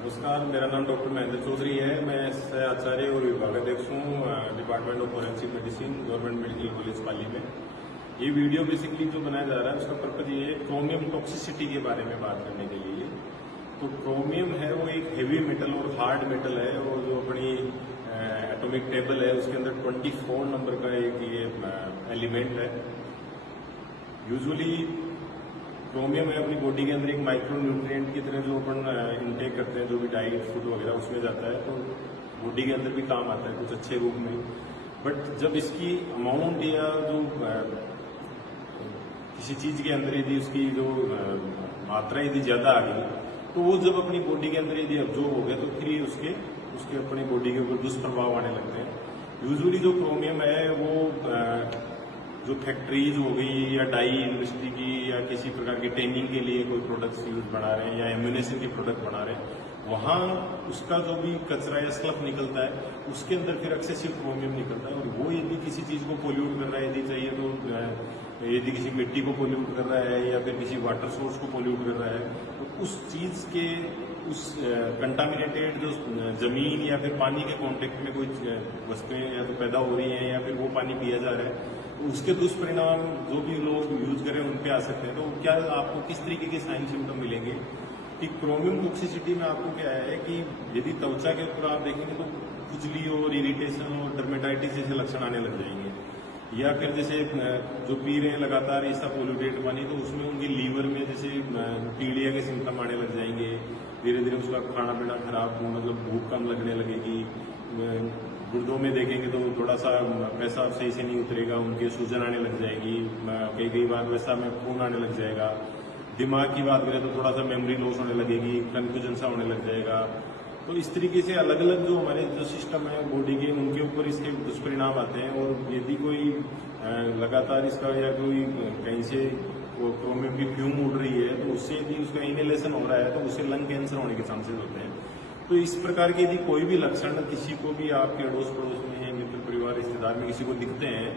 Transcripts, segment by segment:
नमस्कार, मेरा नाम डॉक्टर महेंद्र चौधरी है। मैं सह आचार्य और विभागाध्यक्ष हूँ department of forensic medicine, government medical college Pali में। ये वीडियो बेसिकली जो बनाया जा रहा है उसका पर्पज ये है क्रोमियम टॉक्सिसिटी के बारे में बात करने के लिए। तो क्रोमियम है वो एक हेवी मेटल और हार्ड मेटल है, और जो अपनी एटॉमिक टेबल है उसके अंदर 24 नंबर का एक ये एलिमेंट है। यूजुअली क्रोमियम है अपनी बॉडी के अंदर एक माइक्रो न्यूट्रिएंट की तरह जो अपन इनटेक करते हैं, जो भी डाइट फूड वगैरह उसमें जाता है, तो बॉडी के अंदर भी काम आता है कुछ अच्छे रूप में। बट जब इसकी अमाउंट या जो किसी चीज के अंदर यदि उसकी जो मात्रा यदि ज्यादा आ गई, तो वो जब अपनी बॉडी के अंदर यदि अब्जॉर्ब हो गया तो फिर ये उसके अपनी बॉडी के ऊपर दुष्प्रभाव आने लगते हैं। यूजुअली जो क्रोमियम है वो जो फैक्ट्रीज हो गई या डाई इंडस्ट्री की या किसी प्रकार की टेनिंग के लिए कोई प्रोडक्ट्स यूज बना रहे हैं या एम्यूनेशन के प्रोडक्ट बना रहे हैं, वहाँ उसका जो भी कचरा या स्लफ निकलता है उसके अंदर फिर एक्सेसिव क्रोमियम निकलता है। और वो यदि किसी चीज को पोल्यूट कर रहा है, यदि चाहिए तो यदि किसी मिट्टी को पोल्यूट कर रहा है या फिर किसी वाटर सोर्स को पोल्यूट कर रहा है, तो उस चीज के उस कंटामिनेटेड जो जमीन या फिर पानी के कांटेक्ट में कोई वस्तुएं या तो पैदा हो रही हैं या फिर वो पानी पिया जा रहा है, तो उसके दुष्परिणाम जो भी लोग यूज करें उन पे आ सकते हैं। तो क्या आपको किस तरीके के साइन सिम्टम मिलेंगे कि क्रोमियम टॉक्सिसिटी में आपको क्या है कि यदि त्वचा के ऊपर आप देखेंगे तो खुजली और इरिटेशन और डर्मेटाइटिस जैसे लक्षण आने लग जाएंगे। या फिर जैसे जो पी रहे हैं लगातार ऐसा पोल्यूटेड पानी, तो उसमें उनकी लीवर में जैसे पीलिया के सिम्टम आने लग जाएंगे। धीरे धीरे उसका खाना पीना खराब, मतलब भूख कम लगने लगेगी। गुर्दों में देखेंगे तो थोड़ा सा पेशाब सही से नहीं उतरेगा, उनके सूजन आने लग जाएगी। कई बार वैसा में खून आने लग जाएगा। दिमाग की बात करें तो थोड़ा सा मेमोरी लॉस होने लगेगी, कंफ्यूजन सा होने लग जाएगा। तो इस तरीके से अलग अलग जो हमारे जो सिस्टम है बॉडी के, उनके ऊपर इसके दुष्परिणाम आते हैं। और यदि कोई लगातार इसका या कोई कहीं से क्रोमियम की फ्यूम उड़ रही है तो उससे यदि उसका इनहेलेशन हो रहा है तो उससे लंग कैंसर होने के चांसेस होते हैं। तो इस प्रकार के यदि कोई भी लक्षण किसी को भी आपके अड़ोस पड़ोस में, मित्र परिवार रिश्तेदार में किसी को दिखते हैं,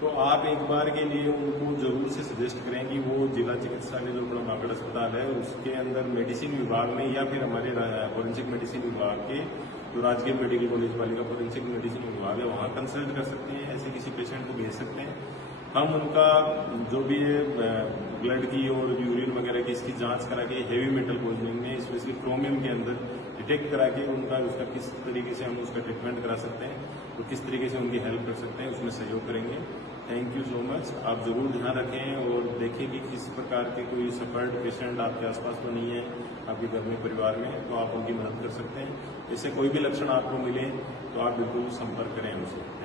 तो आप एक बार के लिए उनको जरूर से सजेस्ट करें कि वो जिला चिकित्सालय जो बड़ा मागड़ अस्पताल है उसके अंदर मेडिसिन विभाग में या फिर हमारे फोरेंसिक मेडिसिन विभाग के जो राजकीय मेडिकल कॉलेज पाली का फोरेंसिक मेडिसिन विभाग है वहाँ कंसल्ट कर सकते हैं। ऐसे किसी पेशेंट को भेज सकते हैं। हम उनका जो भी है ब्लड की और यूरिन वगैरह की इसकी जांच करा के हेवी मेटल पॉइजनिंग में स्पेशली क्रोमियम के अंदर डिटेक्ट करा के उनका उसका किस तरीके से हम उसका ट्रीटमेंट करा सकते हैं, तो किस तरीके से उनकी हेल्प कर सकते हैं उसमें सहयोग करेंगे। Thank you so much. आप जरूर ध्यान रखें और देखें कि किस प्रकार के कोई सफर्ड पेशेंट आपके आसपास तो नहीं है आपके घर में, परिवार में, तो आप उनकी मदद कर सकते हैं। इससे कोई भी लक्षण आपको मिले तो आप बिल्कुल संपर्क करें हमसे।